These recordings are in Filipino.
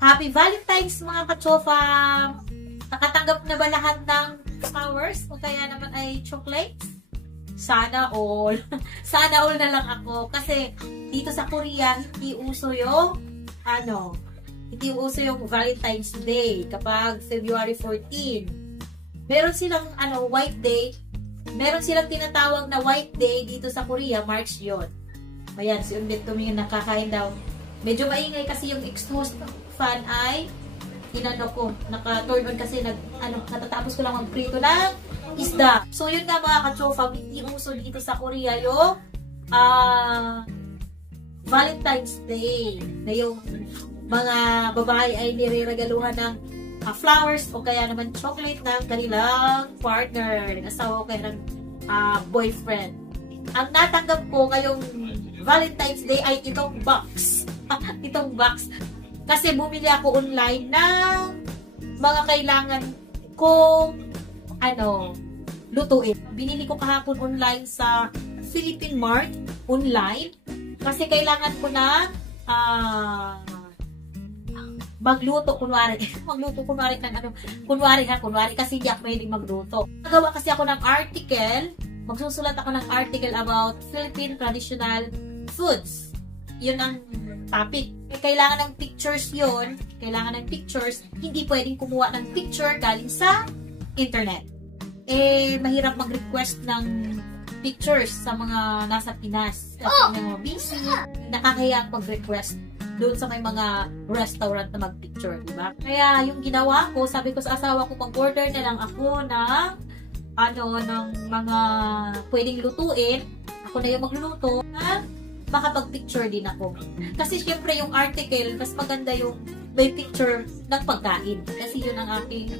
Happy Valentine's mga kachofa! Nakatanggap na ba lahat ng flowers o kaya naman ay chocolates? Sana all. Sana all na lang ako. Kasi dito sa Korea, hindi uso yung hindi uso yung Valentine's Day kapag February 14. Meron silang White Day. Meron silang tinatawag na White Day dito sa Korea, March yon. Ayan, si Unbet tumingin, nakakain daw. Medyo maingay kasi yung exhaust fan ay naka-turn on kasi natatapos ko lang magprito ng isda. So yun nga mga kachofa, hindi uso dito sa Korea yung Valentine's Day na yung mga babae ay nireregaluhan ng flowers o kaya naman chocolate ng kanilang partner, ng asawa o kaya ng boyfriend. Ang natanggap ko ngayong Valentine's Day ay itong box. Itong box. Kasi bumili ako online ng mga kailangan kong lutuin. Binili ko kahapon online sa Philippine Mart online kasi kailangan ko na magluto kunwari kasi hindi ako mahilig magluto. Nagawa kasi ako ng article, magsusulat ako ng article about Philippine traditional foods. Yun ang topic. Kailangan ng pictures yun. Kailangan ng pictures. Hindi pwedeng kumuha ng picture galing sa internet. Mahirap mag-request ng pictures sa mga nasa Pinas. Kasi mga busy. Nakakahiya mag-request doon sa may mga restaurant na mag-picture, diba? Kaya yung ginawa ko, sabi ko sa asawa ko, mag-order na lang ako ng mga pwedeng lutuin. Ako na yung magluluto. Makapag-picture din ako. Kasi syempre yung article, mas maganda yung may picture ng pagkain. Kasi yun ang aking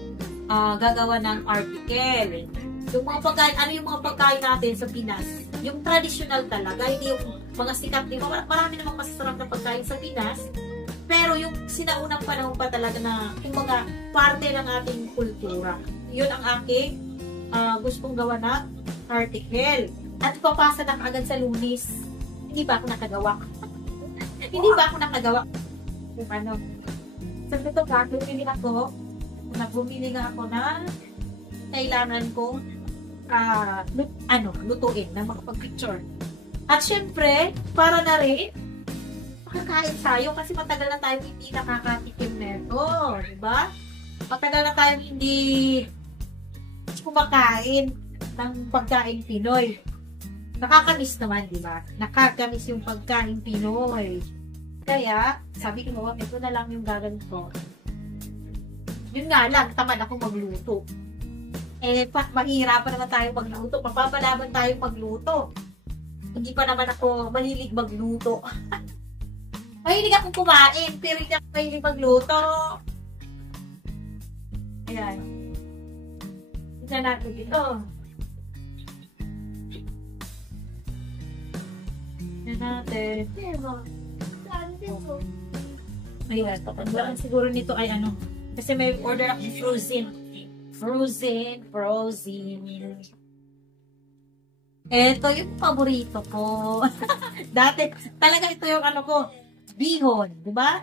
gagawa ng article. Yung mga pagkain, yung mga pagkain natin sa Pinas? Yung traditional talaga, hindi yung mga sikat. Marami namang masasarap na pagkain sa Pinas. Pero yung sinaunang panahon pa talaga na yung mga parte ng ating kultura. Yun ang aking gustong gawa na article. At ipapasa na agad sa Lunes. Hindi ba ako nakagawa? Hindi ba ako nakagawa? Sa ito nga, bumili nga ako na kailangan kong lutuin na makapag-picture. At syempre, para na rin, makakain tayo kasi matagal na tayo hindi nakakatikim nito. Diba? Matagal na tayo hindi kumakain ng pagkain Pinoy. Nakakamiss naman, di ba? Nakakamiss yung pagkain Pinoy. Kaya, sabi ko, ito na lang yung gagawin ko. Yun nga lang, tamad ako magluto. Mahirapan naman tayo magluto. Mapapalaban tayo magluto. Hindi pa naman ako mahilig magluto. Mahilig akong kumain, pero hindi ako mahilig magluto. Ayan. Tignan natin dito. Natin. Ayan, pagkakaan siguro nito ay kasi may order ako frozen. Ito yung paborito ko. Dati, talaga ito yung bihon, diba?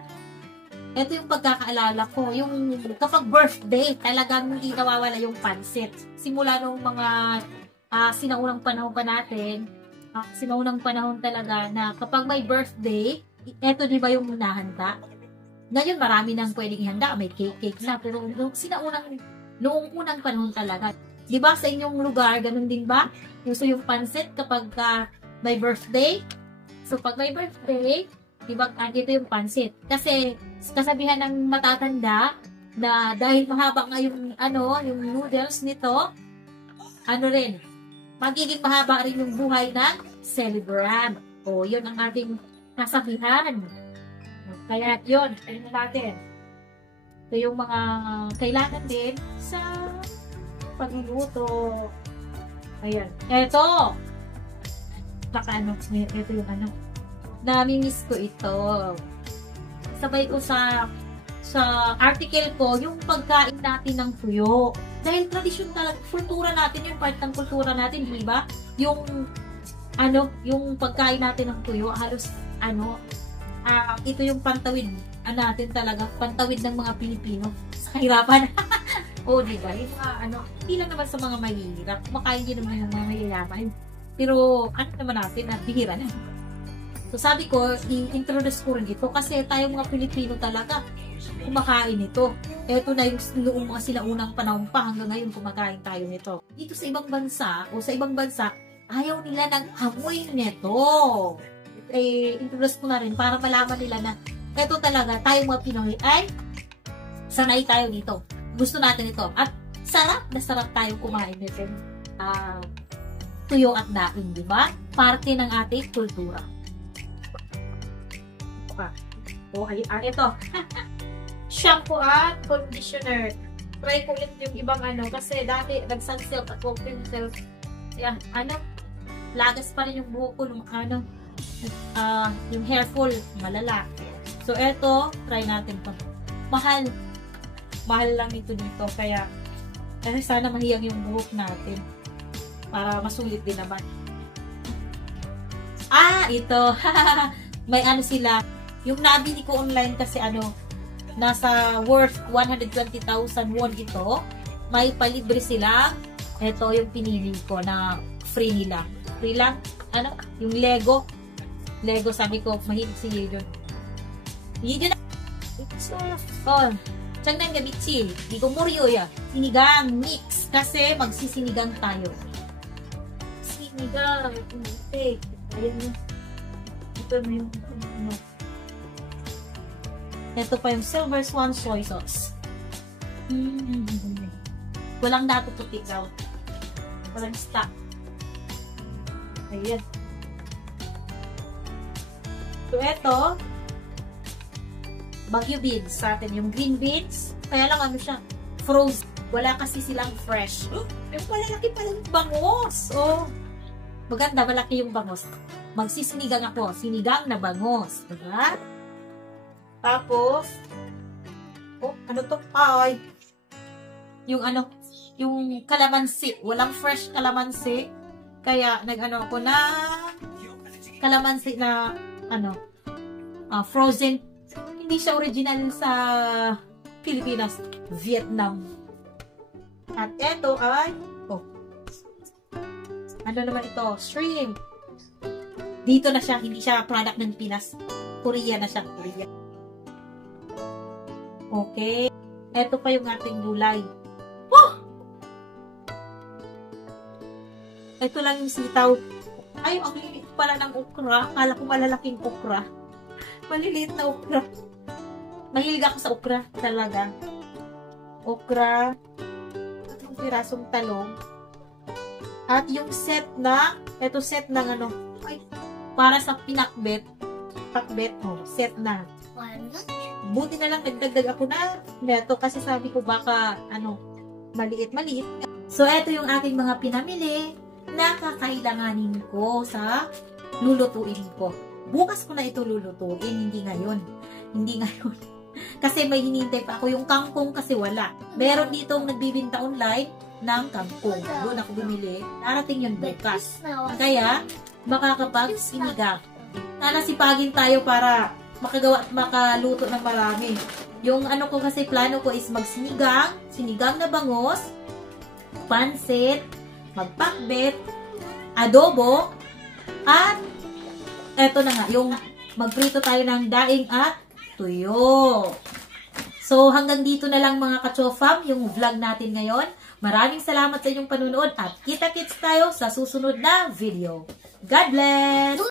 Ito yung pagkakaalala ko. Yung kapag birthday, talagang hindi nawawala yung pansit. Simula nung mga sinaunang panahon pa natin, sinaunang panahon talaga na kapag may birthday, eto di ba yung nahanda? Ngayon marami nang pwedeng ihanda, may cake na, pero noong unang panahon talaga. Di ba sa inyong lugar, ganun din ba? Uso yung pansit kapag may birthday. So pag may birthday, di ba, ito yung pansit. Kasi kasabihan ng matatanda na dahil mahaba nga yung noodles nito, magiging mahaba rin yung buhay ng celebrant. O, yun ang ating kasabihan. Kaya, yun. Ayun natin. Ito yung mga kailangan din sa pagluluto. Ayan. Ito. Ito yung namimiss ko ito. Sabay ko sa article ko, yung pagkain natin ng tuyo. Dahil tradisyon talaga, kultura natin, yung part ng kultura natin, di ba? Yung pagkain natin ng tuyo, halos, ito yung pantawid natin talaga, pantawid ng mga Pilipino sa kahirapan. O, di ba? Yung mga, hindi lang naman sa mga mahihirap. Kumakain din naman yung mga mayayaman. Pero, naman natin, bihira na. So, sabi ko, i-introduce ko rin ito kasi tayo mga Pilipino talaga, kumakain ito. Ito na yung noong mga sinaunang panahon pa, hanggang ngayon kumakain tayo nito. Dito sa ibang bansa, o sa ibang bansa, ayaw nila ng amoy nito. Introduce ko na rin para malaman nila na ito talaga, tayo mga Pinoy ay sanay tayo dito. Gusto natin ito. At sarap na sarap tayo kumain nito. Tuyo at daing, di ba? Parte ng ating kultura. Ito. Shampoo at conditioner. Try ko ulit yung ibang kasi dati nag-sunsilk at walk-in silk. Yan, lagas pa rin yung buhok ko nung yung hair fall, malala. So, eto, try natin to. Mahal. Mahal lang ito dito. Kaya sana mahiyang yung buhok natin. Para masulit din naman. Ito. May sila. Yung nabili ko online kasi nasa worth 120,000 won ito. May palibre sila. Ito yung pinili ko na free nila. Free lang. Yung Lego. Lego, sabi ko, mahilig si Yedon. Yedon na. Changnang gabichi. Di ko muryo ya. Sinigang mix. Kasi magsisinigang tayo. Sinigang. Okay. Ayan na. Ito na yung ito pa yung Silver Swan soy sauce. Walang natututik daw. Walang stock. Ayan. So, ito, Baguio beans sa atin. Yung green beans, kaya lang siya, frozen. Wala kasi silang fresh. Yung malalaki pa yung bangos. Maganda, malaki yung bangos. Magsisinigang ako. Sinigang na bangos. Diba? Tapos, ano to? Yung kalamansi. Walang fresh kalamansi. Kaya, ako na kalamansi na, frozen. Hindi siya original sa Pilipinas. Vietnam. At ito ay, ano naman ito? Shrimp. Dito na siya. Hindi siya product ng Pinas. Korea na siya. Korea. Okay. Ito pa yung ating gulay. Ito lang yung sitaw. Ay, ang lilit pala ng okra. Akala ko malalaking okra. Maliliit na okra. Mahilig ako sa okra. Talaga. Okra. Yung pirasong talong. At yung set na, ito set ng para sa pinakbet. Pakbet, set na. Buti na lang nagdagdag ako na neto kasi sabi ko baka maliit. So, ito yung aking mga pinamili na kakailanganin ko sa lulutuin ko. Bukas ko na ito lulutuin, hindi ngayon. Kasi may hinintay pa ako yung kangkong kasi wala. Meron ditong nagbibinta online ng kangkong. Doon ako bumili. Narating yun bukas. Kaya, makakapag-sinigang. Nanasipagin tayo para makaluto ng marami. Yung ko kasi plano ko is magsinigang, sinigang na bangos, pansit, magpakbet, adobo, at eto na nga, yung magprito tayo ng daing at tuyo. So, hanggang dito na lang mga ka-chofam, yung vlog natin ngayon. Maraming salamat sa inyong panunood at kita-kits tayo sa susunod na video. God bless!